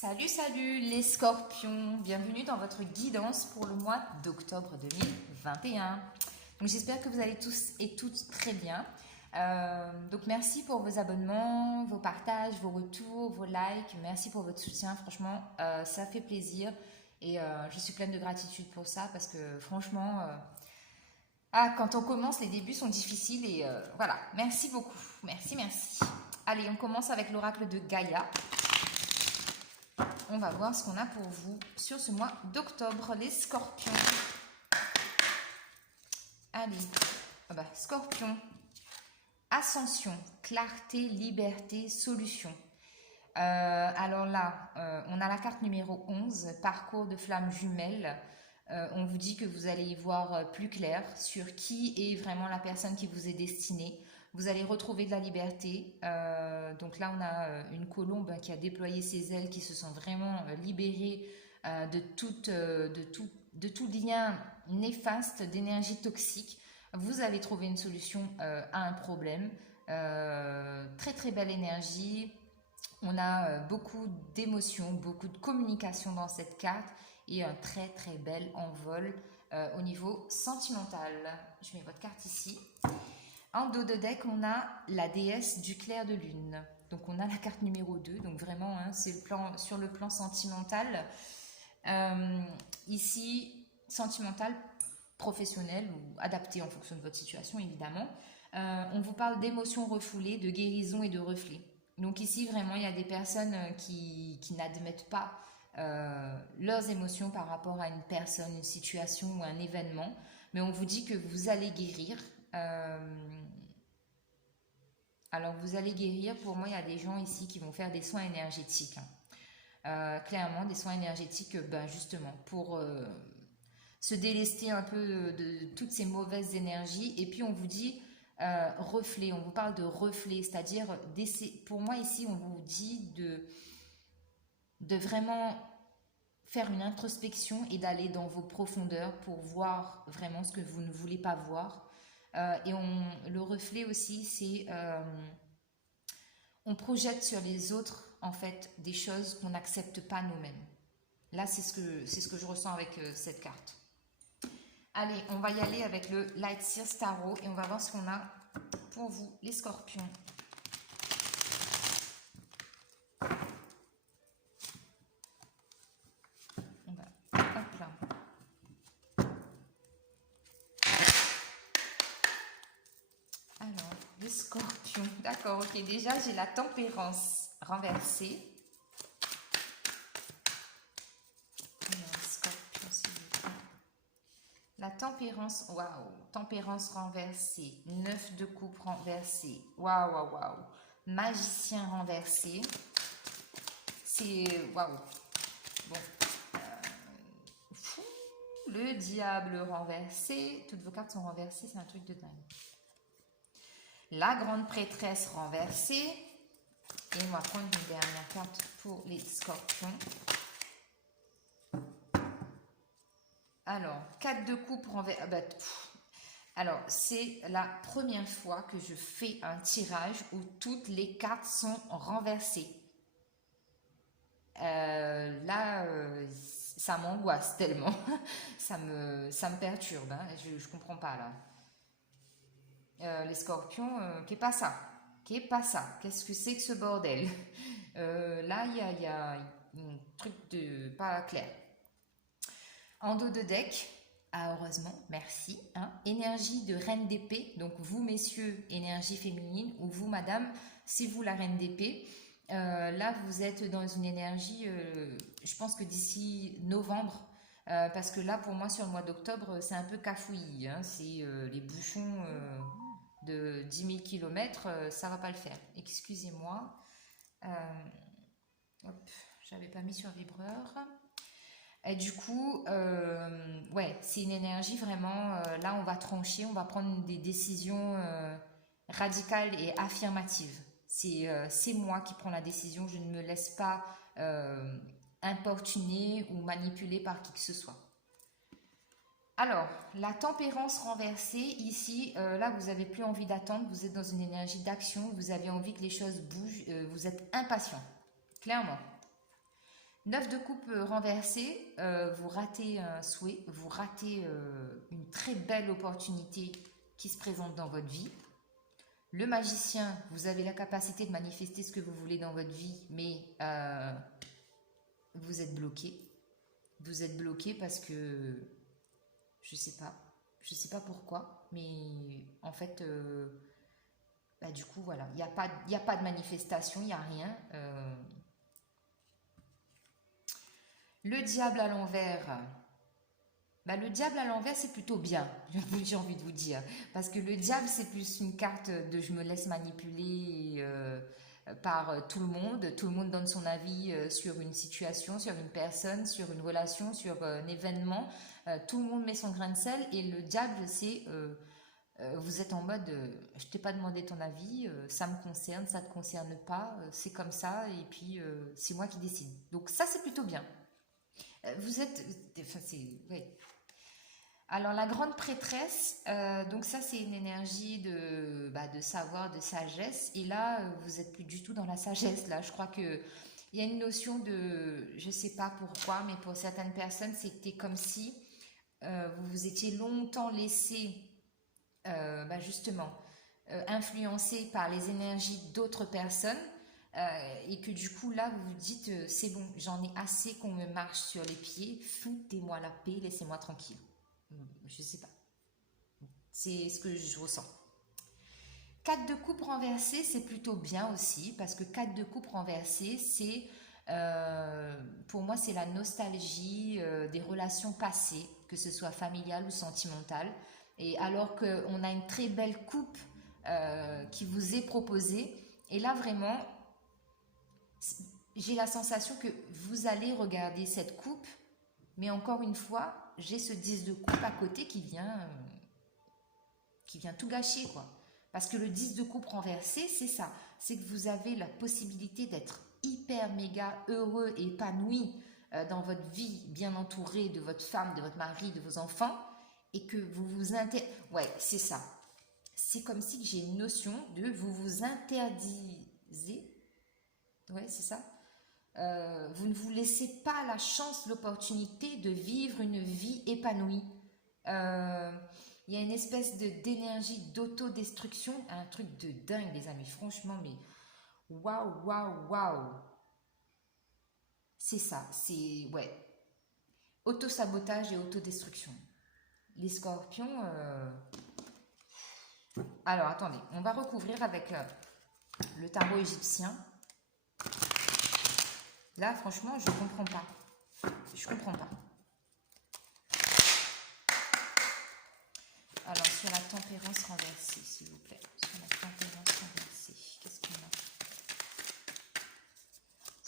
Salut, salut les scorpions, bienvenue dans votre guidance pour le mois d'octobre 2021. Donc j'espère que vous allez tous et toutes très bien. Donc merci pour vos abonnements, vos partages, vos retours, vos likes. Merci pour votre soutien, franchement ça fait plaisir et je suis pleine de gratitude pour ça parce que franchement, quand on commence, les débuts sont difficiles et voilà, merci beaucoup, merci, merci. Allez, on commence avec l'oracle de Gaïa. On va voir ce qu'on a pour vous sur ce mois d'octobre, les scorpions. Allez, scorpion, ascension, clarté, liberté, solution. Alors là, on a la carte numéro 11, parcours de flammes jumelles. On vous dit que vous allez y voir plus clair sur qui est vraiment la personne qui vous est destinée. Vous allez retrouver de la liberté. Donc là, on a une colombe qui a déployé ses ailes, qui se sent vraiment libérée de tout lien néfaste, d'énergie toxique. Vous allez trouver une solution à un problème. Très très belle énergie. On a beaucoup d'émotions, beaucoup de communication dans cette carte et un très très bel envol au niveau sentimental. Je mets votre carte ici. En dos de deck, on a la déesse du clair de lune. Donc on a la carte numéro 2, donc vraiment c'est sur le plan sentimental. Ici, sentimental, professionnel ou adapté en fonction de votre situation évidemment. On vous parle d'émotions refoulées, de guérison et de reflets. Donc ici, vraiment, il y a des personnes qui n'admettent pas leurs émotions par rapport à une personne, une situation ou un événement. Mais on vous dit que vous allez guérir. Alors, vous allez guérir. Pour moi, il y a des gens ici qui vont faire des soins énergétiques. Clairement, des soins énergétiques, justement, pour se délester un peu de toutes ces mauvaises énergies. Et puis, on vous dit... reflet, on vous parle de reflet, c'est-à-dire, pour moi ici, on vous dit de vraiment faire une introspection et d'aller dans vos profondeurs pour voir vraiment ce que vous ne voulez pas voir. Le reflet aussi, c'est on projette sur les autres en fait des choses qu'on n'accepte pas nous-mêmes. Là, c'est ce que je ressens avec cette carte. Allez, on va y aller avec le Light Sears Tarot et on va voir ce qu'on a pour vous, les scorpions. Hop là. Alors, les scorpions. D'accord, ok. Déjà, j'ai la tempérance renversée. La tempérance, waouh, tempérance renversée, 9 de coupe renversé, waouh, waouh, waouh, magicien renversé, c'est waouh, bon, le diable renversé, toutes vos cartes sont renversées, c'est un truc de dingue. La grande prêtresse renversée, et on va prendre une dernière carte pour les scorpions. Alors, 4 de coupe renversé. Alors, c'est la première fois que je fais un tirage où toutes les cartes sont renversées. Ça m'angoisse tellement. ça me perturbe. Je ne comprends pas là. Les scorpions, qu'est pas ça? Qu'est pas ça? Qu'est-ce que c'est que ce bordel? Là, il y a un truc de pas clair. En dos de deck, heureusement, merci. Énergie de reine d'épée, donc vous messieurs, énergie féminine, ou vous madame, c'est vous la reine d'épée. Là, vous êtes dans une énergie, je pense que d'ici novembre, parce que là, pour moi, sur le mois d'octobre, c'est un peu cafouillis. C'est les bouchons de 10 000 km, ça va pas le faire. Excusez-moi. J'avais pas mis sur vibreur. Et du coup, c'est une énergie vraiment, là on va trancher, on va prendre des décisions radicales et affirmatives. C'est moi qui prends la décision, je ne me laisse pas importuner ou manipuler par qui que ce soit. Alors, la tempérance renversée, ici, là vous n'avez plus envie d'attendre, vous êtes dans une énergie d'action, vous avez envie que les choses bougent, vous êtes impatient, clairement. 9 de coupe renversé, vous ratez un souhait, vous ratez une très belle opportunité qui se présente dans votre vie. Le magicien, vous avez la capacité de manifester ce que vous voulez dans votre vie, mais vous êtes bloqué. Vous êtes bloqué parce que, je sais pas pourquoi, mais en fait, bah, du coup, voilà, il y a pas de manifestation, il n'y a rien. Le diable à l'envers. Bah, le diable à l'envers, c'est plutôt bien, j'ai envie de vous dire. Parce que le diable, c'est plus une carte de je me laisse manipuler par tout le monde. Tout le monde donne son avis sur une situation, sur une personne, sur une relation, sur un événement. Tout le monde met son grain de sel. Et le diable, c'est vous êtes en mode je t'ai pas demandé ton avis, ça me concerne, ça te concerne pas, c'est comme ça. Et puis, c'est moi qui décide. Donc, ça, c'est plutôt bien. Vous êtes. Enfin, c'est. Oui. Alors, la grande prêtresse, donc ça, c'est une énergie de savoir, de sagesse. Et là, vous n'êtes plus du tout dans la sagesse. Là, je crois que il y a une notion de, je ne sais pas pourquoi, mais pour certaines personnes, c'était comme si vous vous étiez longtemps laissé, justement, influencé par les énergies d'autres personnes. Et que du coup, là, vous vous dites, c'est bon, j'en ai assez qu'on me marche sur les pieds, foutez-moi la paix, laissez-moi tranquille. Je sais pas. C'est ce que je ressens. 4 de coupe renversé, c'est plutôt bien aussi, parce que 4 de coupe renversé, c'est, pour moi, c'est la nostalgie des relations passées, que ce soit familiale ou sentimentale. Et alors qu'on a une très belle coupe qui vous est proposée, et là, vraiment, j'ai la sensation que vous allez regarder cette coupe, mais encore une fois, j'ai ce 10 de coupe à côté qui vient tout gâcher, quoi. Parce que le 10 de coupe renversé, c'est ça. C'est que vous avez la possibilité d'être hyper méga heureux et épanoui dans votre vie, bien entouré de votre femme, de votre mari, de vos enfants, et que vous vous Ouais, c'est ça. C'est comme si j'ai une notion de vous vous interdisez. Ouais, c'est ça. Vous ne vous laissez pas la chance, l'opportunité de vivre une vie épanouie. Il y a une espèce d'énergie d'autodestruction, un truc de dingue, les amis. Franchement, mais waouh, waouh, waouh. C'est ça, c'est, ouais. Autosabotage et autodestruction. Les scorpions. Alors, attendez, on va recouvrir avec le tarot égyptien. Là, franchement, je comprends pas. Je comprends pas. Alors, sur la tempérance renversée, s'il vous plaît. Sur la tempérance renversée, qu'est-ce qu'on a?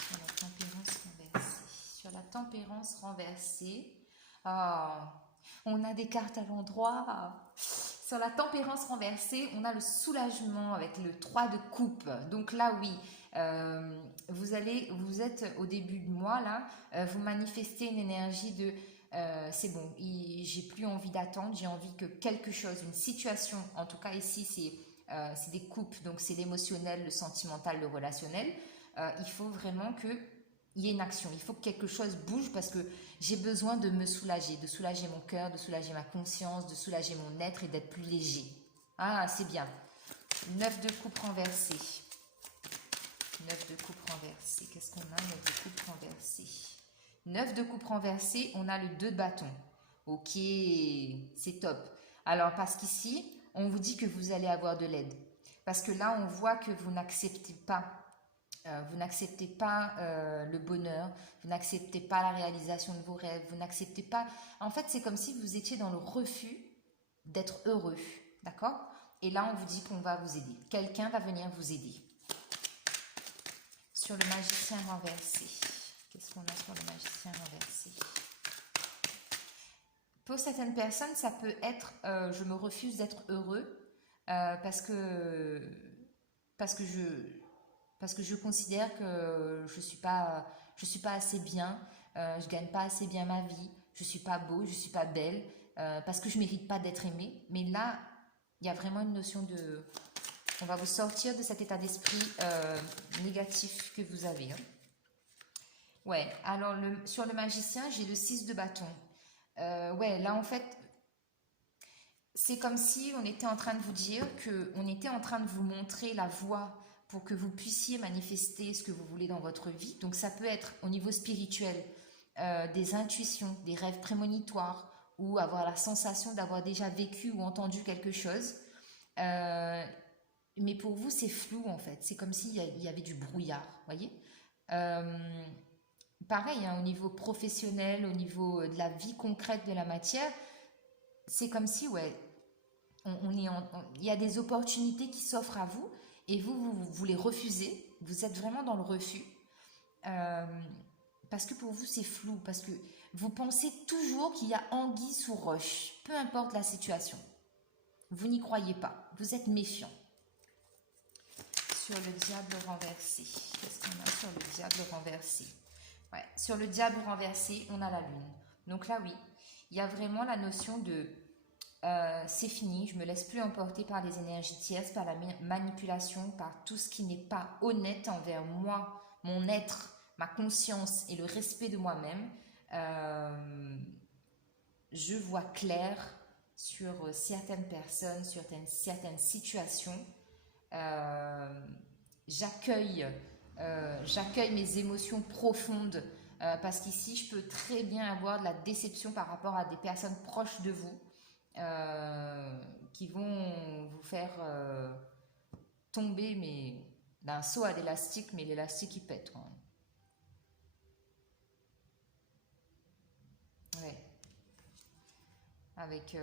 Sur la tempérance renversée. Sur la tempérance renversée. On a des cartes à l'endroit. Sur la tempérance renversée, on a le soulagement avec le 3 de coupe. Donc là, oui, vous êtes au début de mois, là, vous manifestez une énergie de c'est bon, j'ai plus envie d'attendre, j'ai envie que quelque chose, une situation, en tout cas ici, c'est des coupes, donc c'est l'émotionnel, le sentimental, le relationnel. Il faut vraiment qu'il y ait une action, il faut que quelque chose bouge parce que j'ai besoin de me soulager, de soulager mon cœur, de soulager ma conscience, de soulager mon être et d'être plus léger. Ah, c'est bien. 9 de coupe renversé. 9 de coupe renversé. Qu'est-ce qu'on a? 9 de coupe renversé. 9 de coupe renversé, on a le 2 de bâton. Ok, c'est top. Alors, parce qu'ici, on vous dit que vous allez avoir de l'aide. Parce que là, on voit que vous n'acceptez pas. Vous n'acceptez pas le bonheur, vous n'acceptez pas la réalisation de vos rêves, vous n'acceptez pas... En fait, c'est comme si vous étiez dans le refus d'être heureux, d'accord? Et là, on vous dit qu'on va vous aider. Quelqu'un va venir vous aider. Sur le magicien renversé. Qu'est-ce qu'on a sur le magicien renversé? Pour certaines personnes, ça peut être je me refuse d'être heureux parce que je considère que je suis pas assez bien, je gagne pas assez bien ma vie, je suis pas beau, je suis pas belle, parce que je mérite pas d'être aimée. Mais là, il y a vraiment une notion de... On va vous sortir de cet état d'esprit négatif que vous avez. Hein. Ouais, alors sur le magicien, j'ai le 6 de bâton. Ouais, là en fait, c'est comme si on était en train de vous dire que on était en train de vous montrer la voie pour que vous puissiez manifester ce que vous voulez dans votre vie. Donc ça peut être au niveau spirituel, des intuitions, des rêves prémonitoires, ou avoir la sensation d'avoir déjà vécu ou entendu quelque chose. Euh, mais pour vous, c'est flou en fait. C'est comme s'il y avait du brouillard, voyez. Euh, Pareil, hein, au niveau professionnel, au niveau de la vie concrète de la matière, c'est comme si, ouais, il y a des opportunités qui s'offrent à vous et vous les refusez. Vous êtes vraiment dans le refus. Euh, Parce que pour vous, c'est flou. Parce que vous pensez toujours qu'il y a anguille sous roche, peu importe la situation. Vous n'y croyez pas. Vous êtes méfiant. Sur le diable renversé. Qu'est-ce qu'on a sur le diable renversé? Ouais, sur le diable renversé, on a la lune. Donc là, oui, il y a vraiment la notion de c'est fini, je me laisse plus emporter par les énergies tierces, par la manipulation, par tout ce qui n'est pas honnête envers moi, mon être, ma conscience et le respect de moi-même. Euh, je vois clair sur certaines personnes, sur certaines situations. Euh, j'accueille, j'accueille mes émotions profondes parce qu'ici, je peux très bien avoir de la déception par rapport à des personnes proches de vous qui vont vous faire tomber mais d'un saut à l'élastique, mais l'élastique il pète. Hein. Ouais. Avec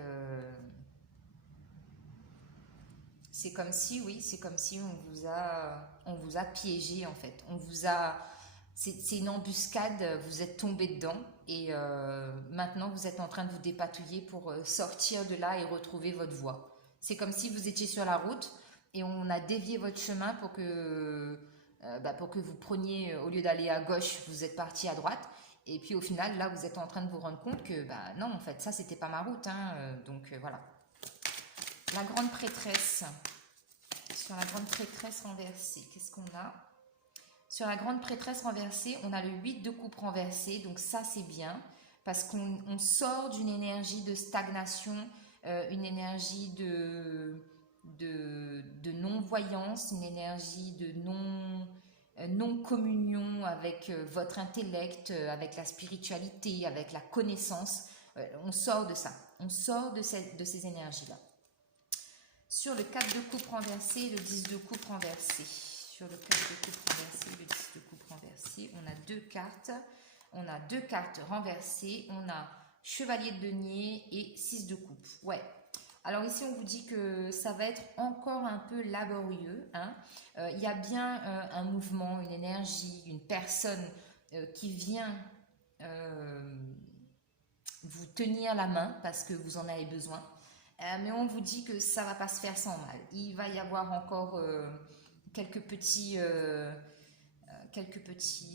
c'est comme si, oui, c'est comme si on vous a piégé en fait. On vous a, c'est une embuscade. Vous êtes tombé dedans et maintenant vous êtes en train de vous dépatouiller pour sortir de là et retrouver votre voie. C'est comme si vous étiez sur la route et on a dévié votre chemin pour que vous preniez, au lieu d'aller à gauche, vous êtes parti à droite. Et puis au final, là, vous êtes en train de vous rendre compte que, bah non, en fait, ça, c'était pas ma route. Hein, donc voilà. La grande prêtresse. Sur la grande prêtresse renversée, qu'est-ce qu'on a? Sur la grande prêtresse renversée, on a le 8 de coupe renversé, donc ça c'est bien, parce qu'on sort d'une énergie de stagnation, une énergie de non-voyance, une énergie de non-communion avec votre intellect, avec la spiritualité, avec la connaissance. On sort de ça, on sort de ces énergies-là. Sur le 4 de coupe renversé et le 10 de coupe renversé. Sur le 4 de coupe renversé et le 10 de coupe renversé, on a deux cartes. On a deux cartes renversées. On a chevalier de denier et 6 de coupe. Ouais. Alors ici, on vous dit que ça va être encore un peu laborieux. Hein. Il y a bien un mouvement, une énergie, une personne qui vient vous tenir la main parce que vous en avez besoin. Mais on vous dit que ça va pas se faire sans mal. Il va y avoir encore quelques petits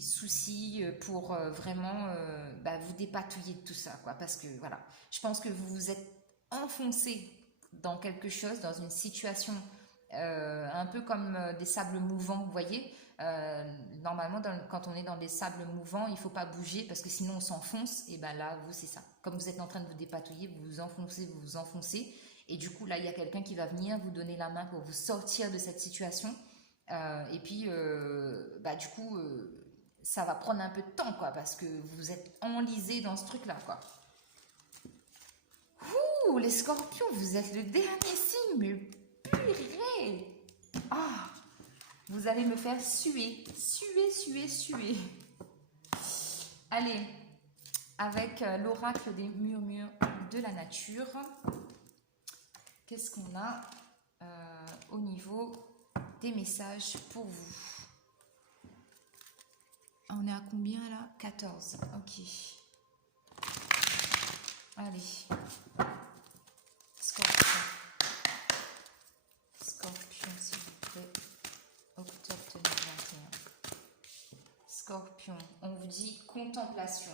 soucis pour vraiment vous dépatouiller de tout ça, quoi. Parce que voilà, je pense que vous vous êtes enfoncé dans quelque chose, dans une situation un peu comme des sables mouvants, vous voyez. Normalement, quand on est dans des sables mouvants, il ne faut pas bouger parce que sinon on s'enfonce. Et ben là, vous, c'est ça. Comme vous êtes en train de vous dépatouiller, vous vous enfoncez, vous vous enfoncez. Et du coup, là, il y a quelqu'un qui va venir vous donner la main pour vous sortir de cette situation. Et puis, du coup, ça va prendre un peu de temps, quoi, parce que vous êtes enlisé dans ce truc-là, quoi. Ouh, les scorpions, vous êtes le dernier signe, mais purée! Ah! Vous allez me faire suer, suer. Allez, avec l'oracle des murmures de la nature, qu'est-ce qu'on a au niveau des messages pour vous? On est à combien là? 14, ok. Allez. Scorpion. Scorpion, s'il vous plaît. Octobre 2021. Scorpion, on vous dit contemplation.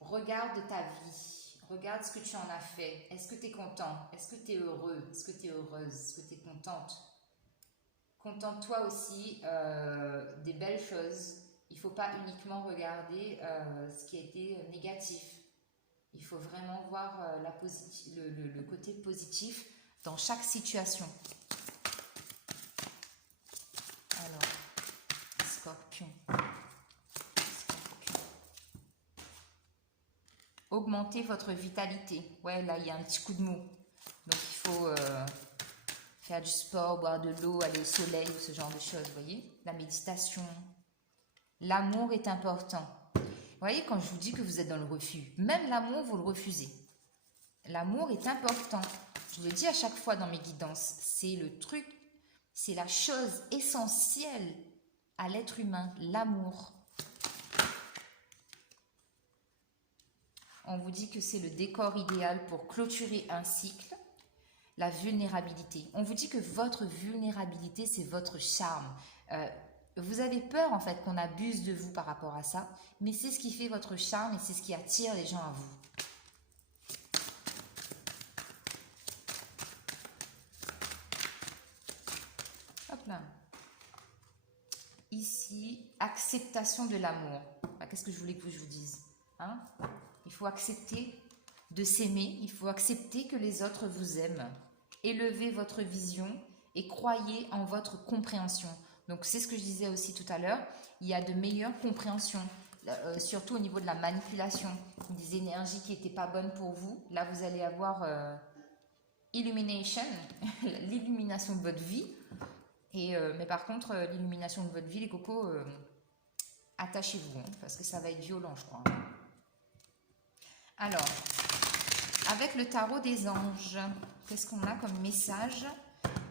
Regarde ta vie. Regarde ce que tu en as fait. Est-ce que tu es content? Est-ce que tu es heureux? Est-ce que tu es heureuse? Est-ce que tu es contente? Contente-toi aussi des belles choses. Il faut pas uniquement regarder ce qui a été négatif. Il faut vraiment voir le côté positif dans chaque situation. Alors, Scorpion. Augmentez votre vitalité. Ouais, là, il y a un petit coup de mou. Donc, il faut faire du sport, boire de l'eau, aller au soleil, ou ce genre de choses, vous voyez. La méditation. L'amour est important. Vous voyez, quand je vous dis que vous êtes dans le refus, même l'amour, vous le refusez. L'amour est important. Je le dis à chaque fois dans mes guidances. C'est le truc, c'est la chose essentielle à l'être humain, l'amour. On vous dit que c'est le décor idéal pour clôturer un cycle. La vulnérabilité. On vous dit que votre vulnérabilité, c'est votre charme. Vous avez peur, en fait, qu'on abuse de vous par rapport à ça, mais c'est ce qui fait votre charme et c'est ce qui attire les gens à vous. Hop là. Ici, acceptation de l'amour. Qu'est-ce que je voulais que je vous dise, hein? Il faut accepter de s'aimer, il faut accepter que les autres vous aiment. Élevez votre vision et croyez en votre compréhension. Donc, c'est ce que je disais aussi tout à l'heure. Il y a de meilleures compréhensions, surtout au niveau de la manipulation. Des énergies qui n'étaient pas bonnes pour vous. Là, vous allez avoir illumination, l'illumination de votre vie. Mais par contre, l'illumination de votre vie, les cocos, attachez-vous, hein, parce que ça va être violent, je crois. Alors, avec le tarot des anges, qu'est-ce qu'on a comme message?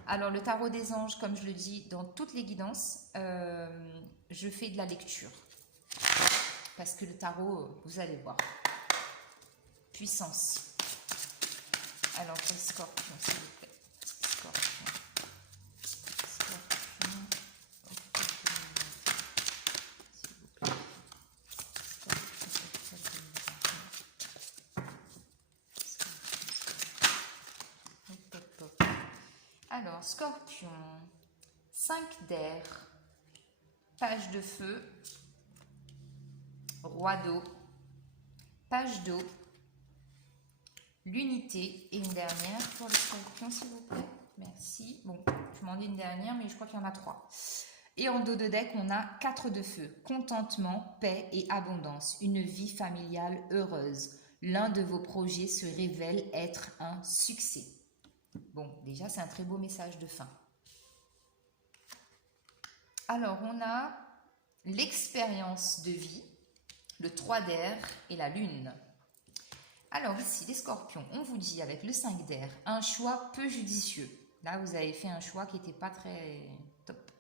Alors, le tarot des anges, comme je le dis dans toutes les guidances, je fais de la lecture. Parce que le tarot, vous allez voir. Puissance. Alors, pour le scorpion, s'il vous plaît. Scorpion. Alors, Scorpion, 5 d'air, page de feu, roi d'eau, page d'eau, l'unité et une dernière pour le Scorpion, s'il vous plaît. Merci. Bon, je m'en dis une dernière, mais je crois qu'il y en a 3. Et en dos de deck, on a 4 de feu, contentement, paix et abondance, une vie familiale heureuse. L'un de vos projets se révèle être un succès. Bon, déjà, c'est un très beau message de fin. Alors, on a l'expérience de vie, le 3 d'air et la lune. Alors ici, les scorpions, on vous dit avec le 5 d'air, un choix peu judicieux. Là, vous avez fait un choix qui n'était pas très top.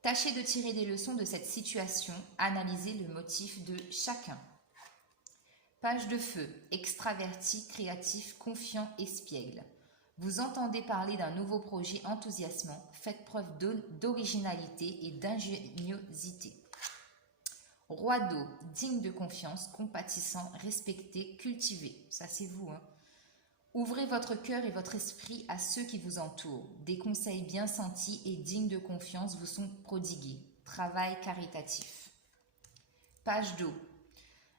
Tâchez de tirer des leçons de cette situation, analysez le motif de chacun. Page de feu, extraverti, créatif, confiant, espiègle. Vous entendez parler d'un nouveau projet enthousiasmant, faites preuve d'originalité et d'ingéniosité. Roi d'eau, digne de confiance, compatissant, respecté, cultivé. Ça, c'est vous, hein. Ouvrez votre cœur et votre esprit à ceux qui vous entourent. Des conseils bien sentis et dignes de confiance vous sont prodigués. Travail caritatif. Page d'eau.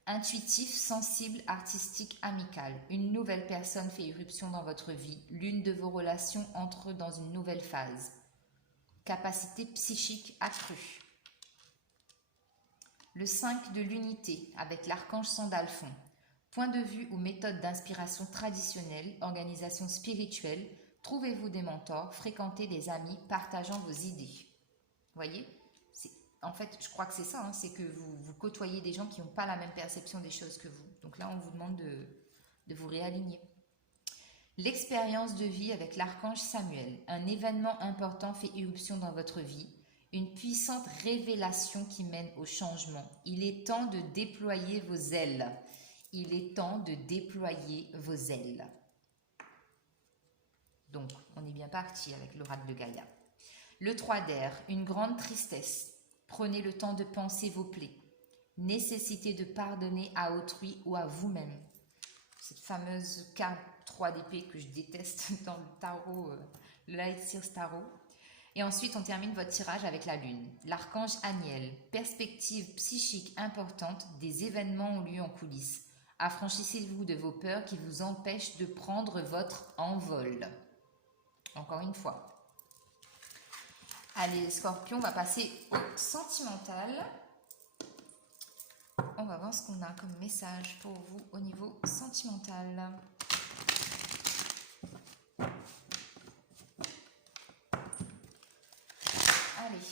Intuitif, sensible, artistique, amical. Une nouvelle personne fait irruption dans votre vie. L'une de vos relations entre dans une nouvelle phase. Capacité psychique accrue. Le 5 de l'unité avec l'archange Sandalphon. Point de vue ou méthode d'inspiration traditionnelle, organisation spirituelle, trouvez-vous des mentors, fréquentez des amis, partageant vos idées. Vous voyez? En fait, je crois que c'est ça, hein, c'est que vous côtoyez des gens qui n'ont pas la même perception des choses que vous. Donc là, on vous demande de vous réaligner. L'expérience de vie avec l'archange Samuel. Un événement important fait irruption dans votre vie. Une puissante révélation qui mène au changement. Il est temps de déployer vos ailes. Il est temps de déployer vos ailes. Donc, on est bien parti avec l'oracle de Gaïa. Le 3 d'air, une grande tristesse. Prenez le temps de penser vos plaies. Nécessité de pardonner à autrui ou à vous-même. Cette fameuse carte 3 d'épée que je déteste dans le tarot, le Light Sears Tarot. Et ensuite, on termine votre tirage avec la lune. L'archange Aniel, perspective psychique importante, des événements ont lieu en coulisses. Affranchissez-vous de vos peurs qui vous empêchent de prendre votre envol. Encore une fois. Allez, Scorpion, on va passer au sentimental. On va voir ce qu'on a comme message pour vous au niveau sentimental. Allez,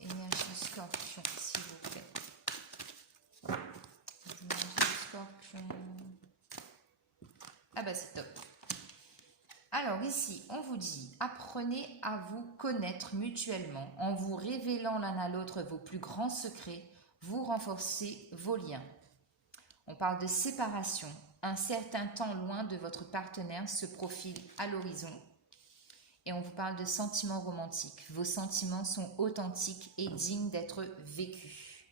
énergie Scorpion, s'il vous plaît. Énergie Scorpion. Ah bah c'est top. Alors ici, on vous dit, apprenez à vous connaître mutuellement en vous révélant l'un à l'autre vos plus grands secrets, vous renforcez vos liens. On parle de séparation. Un certain temps loin de votre partenaire se profile à l'horizon. Et on vous parle de sentiments romantiques. Vos sentiments sont authentiques et dignes d'être vécus.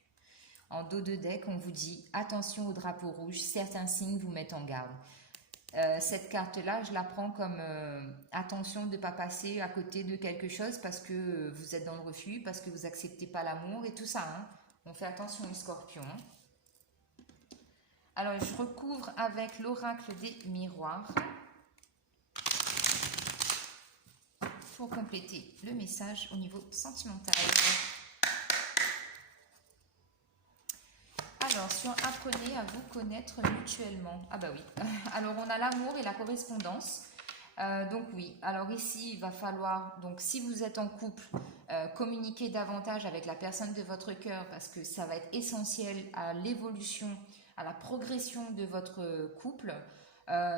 En dos de deck, on vous dit attention au drapeau rouge, certains signes vous mettent en garde. Cette carte-là, je la prends comme attention de ne pas passer à côté de quelque chose parce que vous êtes dans le refus, parce que vous n'acceptez pas l'amour et tout ça. Hein. On fait attention aux scorpions. Hein. Alors, je recouvre avec l'oracle des miroirs. Pour compléter le message au niveau sentimental. Alors, sur apprenez à vous connaître mutuellement. Ah bah oui. Alors, on a l'amour et la correspondance. Donc oui, alors ici, il va falloir, donc si vous êtes en couple, communiquer davantage avec la personne de votre cœur parce que ça va être essentiel à l'évolution, à la progression de votre couple.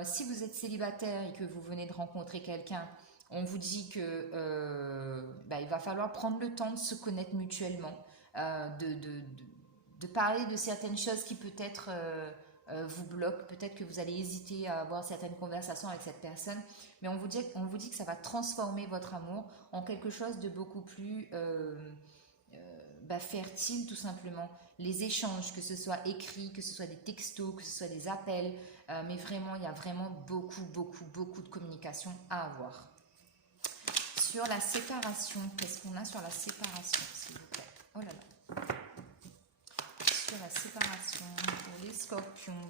Si vous êtes célibataire et que vous venez de rencontrer quelqu'un, on vous dit que il va falloir prendre le temps de se connaître mutuellement, de parler de certaines choses qui peut-être vous bloquent, peut-être que vous allez hésiter à avoir certaines conversations avec cette personne, mais on vous dit que ça va transformer votre amour en quelque chose de beaucoup plus fertile tout simplement. Les échanges, que ce soit écrit, que ce soit des textos, que ce soit des appels, mais vraiment, il y a vraiment beaucoup de communication à avoir. Sur la séparation, qu'est-ce qu'on a sur la séparation, s'il vous plaît? Oh là là. Sur la séparation, pour les scorpions.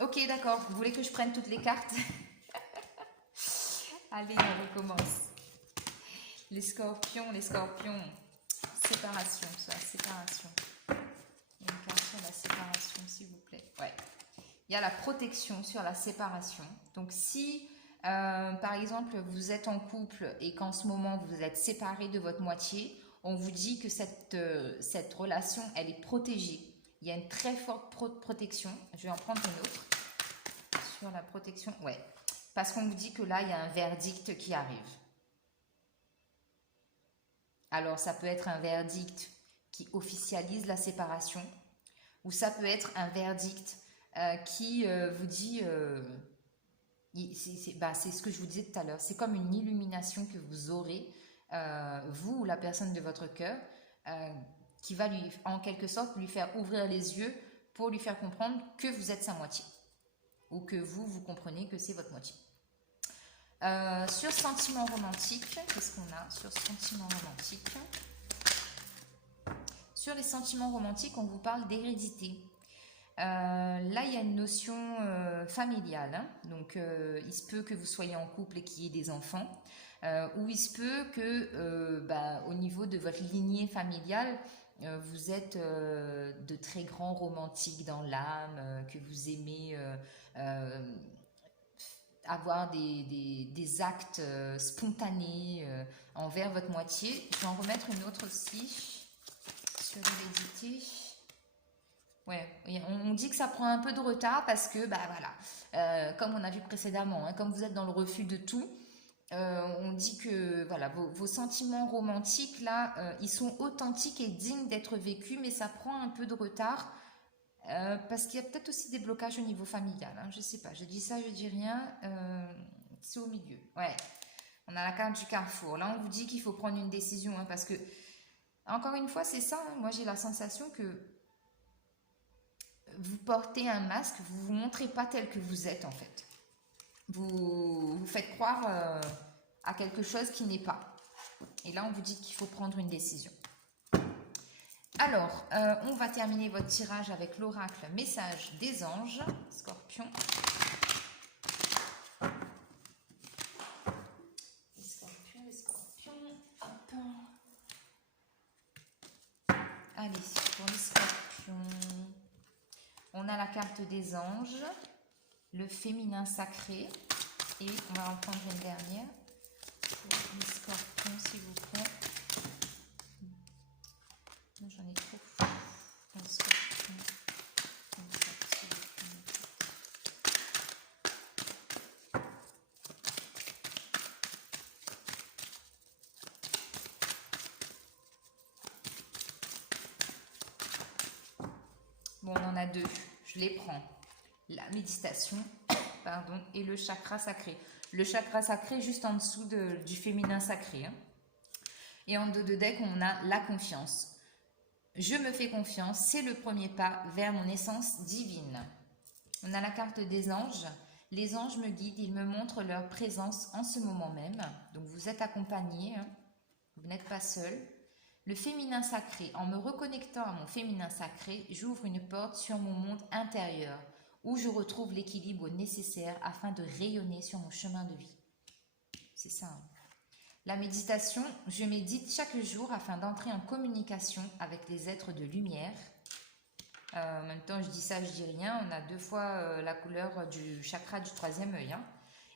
Ok, d'accord, vous voulez que je prenne toutes les cartes? Allez, on recommence. Les scorpions, séparation, sur la séparation. Il y a une carte sur la séparation, s'il vous plaît. Ouais. Il y a la protection sur la séparation. Donc, si... par exemple, vous êtes en couple et qu'en ce moment vous êtes séparés de votre moitié, on vous dit que cette relation, elle est protégée. Il y a une très forte protection. Je vais en prendre une autre. Sur la protection, ouais. Parce qu'on vous dit que là, il y a un verdict qui arrive. Alors, ça peut être un verdict qui officialise la séparation, ou ça peut être un verdict qui vous dit... c'est ce que je vous disais tout à l'heure, c'est comme une illumination que vous aurez, vous ou la personne de votre cœur, qui va en quelque sorte lui faire ouvrir les yeux pour lui faire comprendre que vous êtes sa moitié, ou que vous comprenez que c'est votre moitié. Sur sentiment romantique, qu'est-ce qu'on a sur sentiment romantique? Sur les sentiments romantiques, on vous parle d'hérédité. Là, il y a une notion familiale, hein. Donc il se peut que vous soyez en couple et qu'il y ait des enfants, ou il se peut que au niveau de votre lignée familiale, vous êtes de très grands romantiques dans l'âme, que vous aimez avoir des actes spontanés envers votre moitié. Je vais en remettre une autre aussi sur l'hérédité. Ouais, on dit que ça prend un peu de retard parce que, comme on a vu précédemment, hein, comme vous êtes dans le refus de tout, on dit que voilà, vos sentiments romantiques, là, ils sont authentiques et dignes d'être vécus, mais ça prend un peu de retard parce qu'il y a peut-être aussi des blocages au niveau familial. Hein, je sais pas, je dis ça, je dis rien, c'est au milieu. Ouais, on a la carte du carrefour. Là, on vous dit qu'il faut prendre une décision hein, parce que, encore une fois, c'est ça. Hein, moi, j'ai la sensation que vous portez un masque, vous vous montrez pas tel que vous êtes en fait. Vous faites croire à quelque chose qui n'est pas. Et là, on vous dit qu'il faut prendre une décision. Alors, on va terminer votre tirage avec l'oracle message des anges, Scorpion. Les scorpions, hop. Allez, pour les scorpions, on a la carte des anges, le féminin sacré, et on va en prendre une dernière pour les scorpions, s'il vous plaît. J'en ai trop. Les scorpions. Bon, on en a deux, je les prends. La méditation, pardon, et le chakra sacré. Le chakra sacré juste en dessous du féminin sacré. Hein. Et en dos de deck, on a la confiance. Je me fais confiance, c'est le premier pas vers mon essence divine. On a la carte des anges. Les anges me guident, ils me montrent leur présence en ce moment même. Donc vous êtes accompagné, hein. Vous n'êtes pas seul. Le féminin sacré, en me reconnectant à mon féminin sacré, j'ouvre une porte sur mon monde intérieur où je retrouve l'équilibre nécessaire afin de rayonner sur mon chemin de vie. C'est ça. Hein. La méditation, je médite chaque jour afin d'entrer en communication avec les êtres de lumière. En même temps, je dis ça, je dis rien. On a deux fois la couleur du chakra du troisième œil. Hein.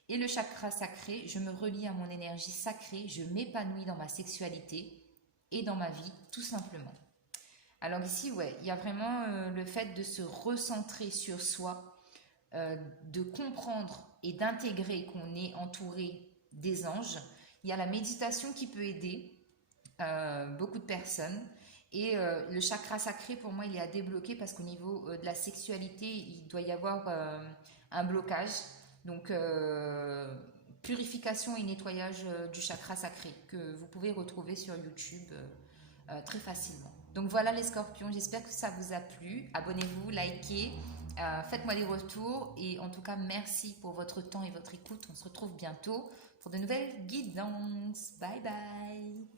Et le chakra sacré, je me relie à mon énergie sacrée, je m'épanouis dans ma sexualité et dans ma vie, tout simplement. Alors ici, ouais, il y a vraiment le fait de se recentrer sur soi, de comprendre et d'intégrer qu'on est entouré des anges. Il y a la méditation qui peut aider beaucoup de personnes. Et le chakra sacré, pour moi, il est à débloquer parce qu'au niveau de la sexualité, il doit y avoir un blocage. Donc, purification et nettoyage du chakra sacré que vous pouvez retrouver sur YouTube très facilement. Donc voilà les scorpions, j'espère que ça vous a plu. Abonnez-vous, likez, faites-moi des retours. Et en tout cas, merci pour votre temps et votre écoute. On se retrouve bientôt pour de nouvelles guidances. Bye bye.